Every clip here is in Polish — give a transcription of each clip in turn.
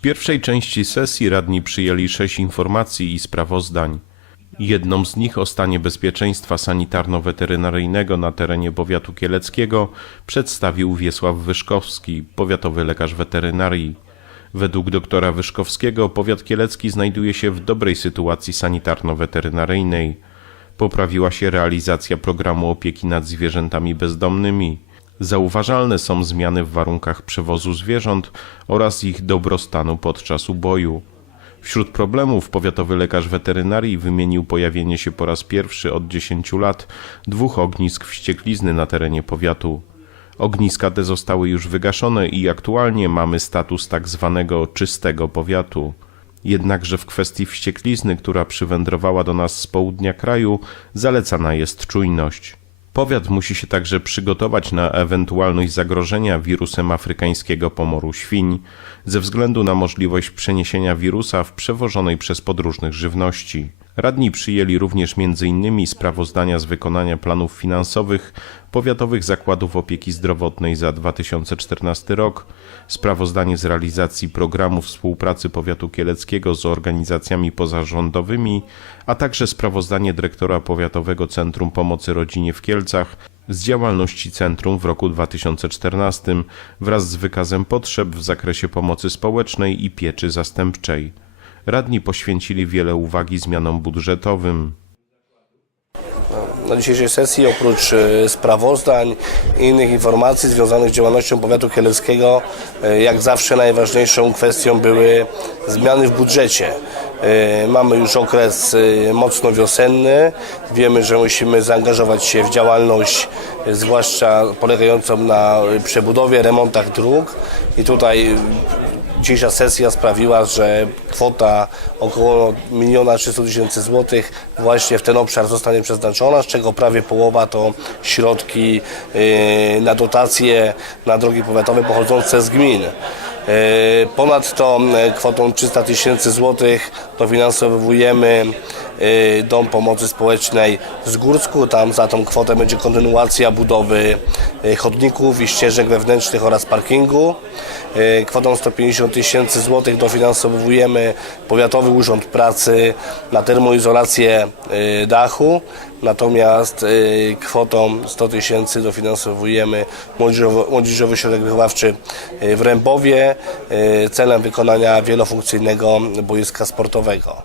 pierwszej części sesji radni przyjęli sześć informacji i sprawozdań. Jedną z nich o stanie bezpieczeństwa sanitarno-weterynaryjnego na terenie powiatu kieleckiego przedstawił Wiesław Wyszkowski, powiatowy lekarz weterynarii. Według doktora Wyszkowskiego powiat kielecki znajduje się w dobrej sytuacji sanitarno-weterynaryjnej. Poprawiła się realizacja programu opieki nad zwierzętami bezdomnymi. Zauważalne są zmiany w warunkach przewozu zwierząt oraz ich dobrostanu podczas uboju. Wśród problemów powiatowy lekarz weterynarii wymienił pojawienie się po raz pierwszy od 10 lat dwóch ognisk wścieklizny na terenie powiatu. Ogniska te zostały już wygaszone i aktualnie mamy status tak zwanego czystego powiatu. Jednakże w kwestii wścieklizny, która przywędrowała do nas z południa kraju, zalecana jest czujność. Powiat musi się także przygotować na ewentualność zagrożenia wirusem afrykańskiego pomoru świń ze względu na możliwość przeniesienia wirusa w przewożonej przez podróżnych żywności. Radni przyjęli również m.in. sprawozdania z wykonania planów finansowych powiatowych zakładów opieki zdrowotnej za 2014 rok, sprawozdanie z realizacji programu współpracy powiatu kieleckiego z organizacjami pozarządowymi, a także sprawozdanie dyrektora Powiatowego Centrum Pomocy Rodzinie w Kielcach z działalności centrum w roku 2014 wraz z wykazem potrzeb w zakresie pomocy społecznej i pieczy zastępczej. Radni poświęcili wiele uwagi zmianom budżetowym. Na dzisiejszej sesji oprócz e, sprawozdań i innych informacji związanych z działalnością powiatu kieleckiego, e, jak zawsze najważniejszą kwestią były zmiany w budżecie. E, Mamy już okres mocno wiosenny. Wiemy, że musimy zaangażować się w działalność, zwłaszcza polegającą na przebudowie, remontach dróg. I tutaj Dzisiejsza sesja sprawiła, że kwota około 1 300 tysięcy złotych właśnie w ten obszar zostanie przeznaczona, z czego prawie połowa to środki yy, na dotacje na drogi powiatowe pochodzące z gmin. Yy, Ponadto yy, kwotą 300 tysięcy złotych dofinansowujemy Dom Pomocy Społecznej z Górsku. Tam za tą kwotę będzie kontynuacja budowy yy, chodników i ścieżek wewnętrznych oraz parkingu. Yy, Kwotą 150 tysięcy złotych dofinansowujemy Powiatowy Urząd Pracy na termoizolację dachu. Natomiast kwotą 100 tysięcy dofinansowujemy Młodzieżowy, Młodzieżowy Środek Wychowawczy w Rębowie celem wykonania wielofunkcyjnego boiska sportowego.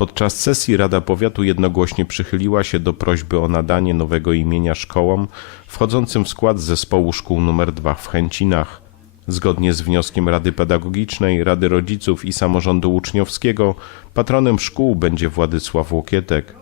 Podczas sesji Rada Powiatu jednogłośnie przychyliła się do prośby o nadanie nowego imienia szkołom wchodzącym w skład zespołu szkół nr 2 w Chęcinach. Zgodnie z wnioskiem Rady Pedagogicznej, Rady Rodziców i Samorządu Uczniowskiego patronem szkół będzie Władysław Łokietek.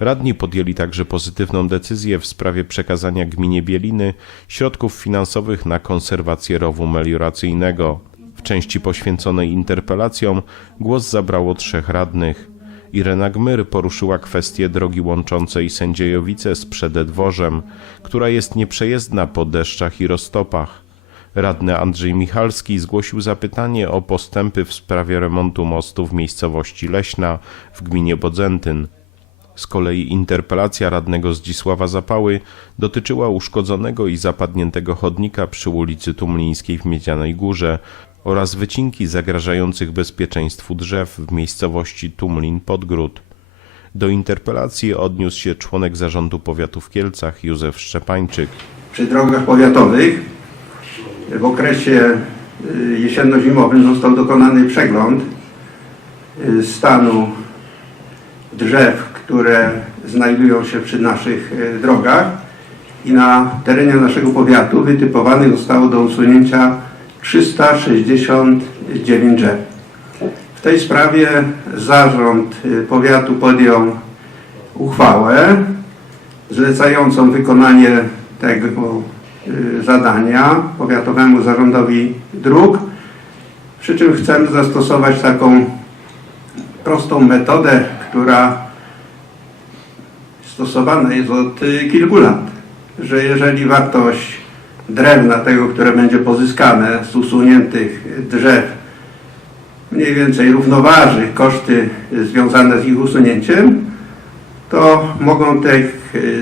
Radni podjęli także pozytywną decyzję w sprawie przekazania gminie Bieliny środków finansowych na konserwację rowu melioracyjnego. W części poświęconej interpelacjom głos zabrało trzech radnych. Irena Gmyr poruszyła kwestię drogi łączącej Sędziejowice z Przededworzem, która jest nieprzejezdna po deszczach i roztopach. Radny Andrzej Michalski zgłosił zapytanie o postępy w sprawie remontu mostu w miejscowości Leśna w gminie Bodzentyn. Z kolei interpelacja radnego Zdzisława Zapały dotyczyła uszkodzonego i zapadniętego chodnika przy ulicy Tumlińskiej w Miedzianej Górze oraz wycinki zagrażających bezpieczeństwu drzew w miejscowości Tumlin-Podgród. Do interpelacji odniósł się członek zarządu powiatu w Kielcach Józef Szczepańczyk. przy drogach powiatowych w okresie y, jesienno-zimowym został dokonany przegląd y, stanu drzew, które znajdują się przy naszych y, drogach i na terenie naszego powiatu wytypowanych zostało do usunięcia 369 drzew. W tej sprawie zarząd y, powiatu podjął uchwałę zlecającą wykonanie tego y, zadania Powiatowemu Zarządowi Dróg, przy czym chcemy zastosować taką prostą metodę, która stosowana jest od y, kilku lat, że jeżeli wartość drewna tego, które będzie pozyskane z usuniętych drzew mniej więcej równoważy koszty y, związane z ich usunięciem, to mogą te,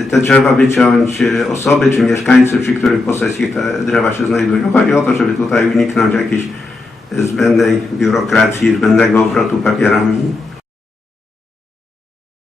te drzewa wyciąć e, osoby czy mieszkańcy, przy których posesji te drzewa się znajdują. Chodzi o to, żeby tutaj uniknąć jakichś zbędnej biurokracji, zbędnego obrotu papierami.